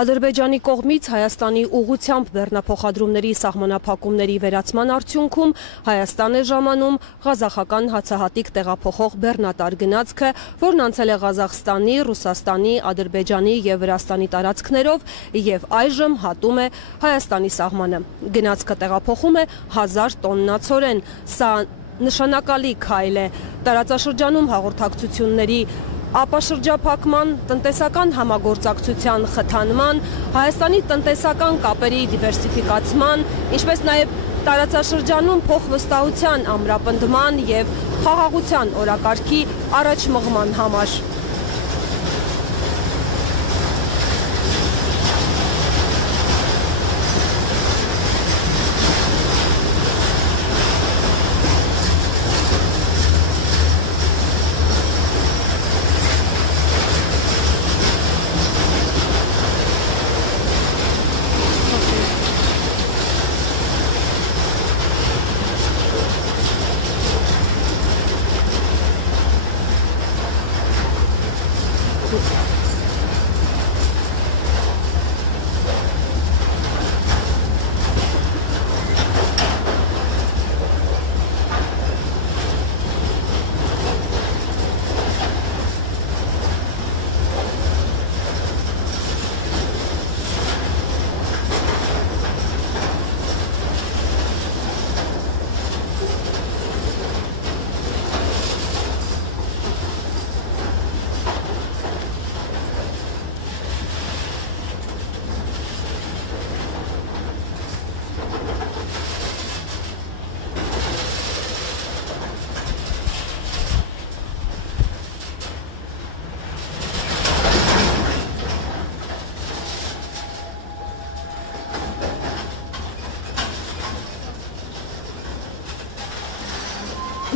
Ադրբեջանի կողմից Հայաստանի ուղղությամբ բեռնափոխադրումների սահմանափակումների վերացման արդյունքում Հայաստան է ժամանում ղազախական հացահատիկ տեղափոխող բեռնատար գնացքը, որն անցել է Ղազախստանի, Ռուսաստանի, Ադրբեջանի և Վրաստանի տարածքներով և այժմ հատում է Հայաստանի սահմանը։ Գնացքը տեղափոխում է 1000 տոննա ցորեն։ Սա նշանակալի քայլ է տարածաշրջանում հաղորդակցությունների ապաշրջափակման, տնտեսական համագործակցության խթանման, Հայաստանի տնտեսական կապերի դիվերսիֆիկացման, ինչպես նաև տարածաշրջանում փոխվստահության ամրապնդման և խաղաղության օրակարգի առաջմղման համար։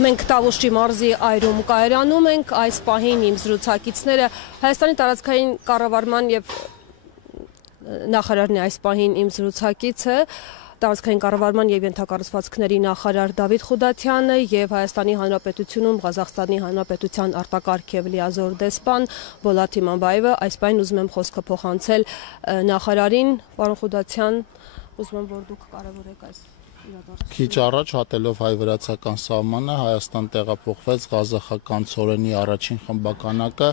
Մենք Տավուշի մարզի այրում կայարանում ենք, այս պահին իմ զրուցակիցները Հայաստանի տարածքային կառավարման և նախարարն է այս պահին իմ զրուցակիցը, տարածքային կառավարման և ենթակառուցվածքների նախարար Դավիթ Խուդատյանը և Հայաստանի Հանրապետությունում Ղազախստանի Հանրապետության արտակարգ և լիազոր դեսպան Բոլաթ Թիմամբաևը, այս պահին ուզում եմ խոսքը փոխանցել նախարարին, պարոն Խուդատյան, ուզում եմ, որ դուք կարևորեք այս Քիչ առաջ հատելով հայ-վրացական սահմանը Հայաստան տեղափոխվեց ղազախական ցորենի առաջին խմբականակը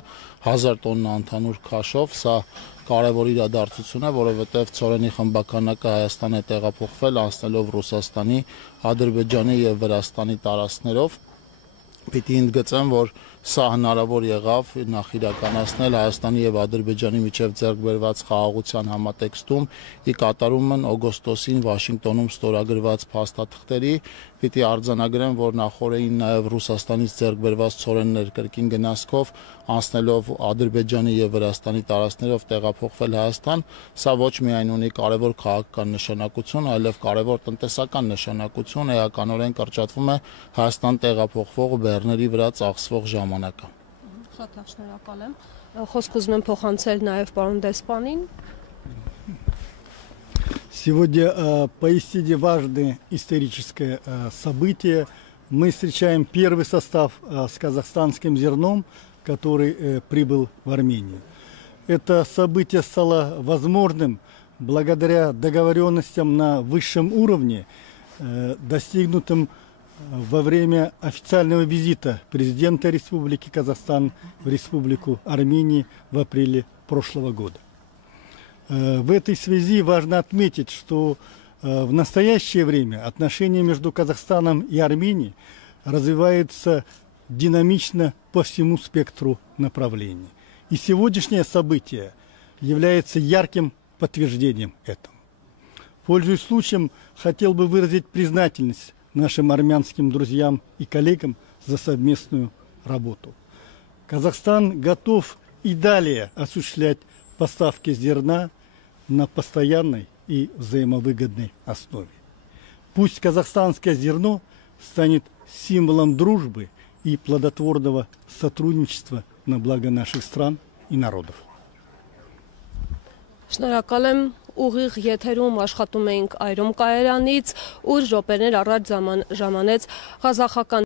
1000 տոննա ընդհանուր քաշով, սա կարևոր իրադարձություն է, որովհետև ցորենի խմբականակը Հայաստան է տեղափոխվել անցնելով Ռուսաստանի, Ադրբեջանի և Վրաստանի տարածքներով։ Պիտի ընդգծեմ, որ սա հնարավոր եղավ նախ իրականացնել Հայաստանի և Ադրբեջանի միջև ձեռք բերված խաղաղության համատեքստում ի կատարումն օգոստոսին Վաշինգտոնում ստորագրված փաստաթղթերի, պիտի արձանագրեմ, որ նախորդին նաև Ռուսաստանից ձեռք բերված ցորեններ կրկին գնացքով անցնելով Ադրբեջանի և Վրաստանի տարածքներով տեղափոխվել Հայաստան, սա ոչ միայն ունի կարևոր քաղաքական նշանակություն, այլև կարևոր տնտեսական նշանակություն, էականորեն կրճատվում է Հայաստան տեղափոխվող բեռների վրա ծախսվող ժամանակը։ Շատ շնորհակալ եմ։ Խոսք ուզում եմ փոխանցել նաև պարոն դեսպանին։ Сегодня поистине важное историческое событие. Мы встречаем первый состав с казахстанским зерном, который прибыл в Армению. Это событие стало возможным благодаря договоренностям на высшем уровне, достигнутым во время официального визита президента Республики Казахстан в Республику Армению в апреле прошлого года. В этой связи важно отметить, что в настоящее время отношения между Казахстаном и Арменией развиваются динамично по всему спектру направлений. И сегодняшнее событие является ярким подтверждением этому. Пользуясь случаем, хотел бы выразить признательность нашим армянским друзьям и коллегам за совместную работу. Казахстан готов и далее осуществлять поставки зерна на постоянной и взаимовыгодной основе. Пусть казахстанское зерно станет символом дружбы и плодотворного сотрудничества на благо наших стран и народов. Շնորհակալ եմ, ուղիղ եթերում աշխատում էինք Այրոմ կայարանից, ուր րոպեներ առաջ ժամանեց ղազախական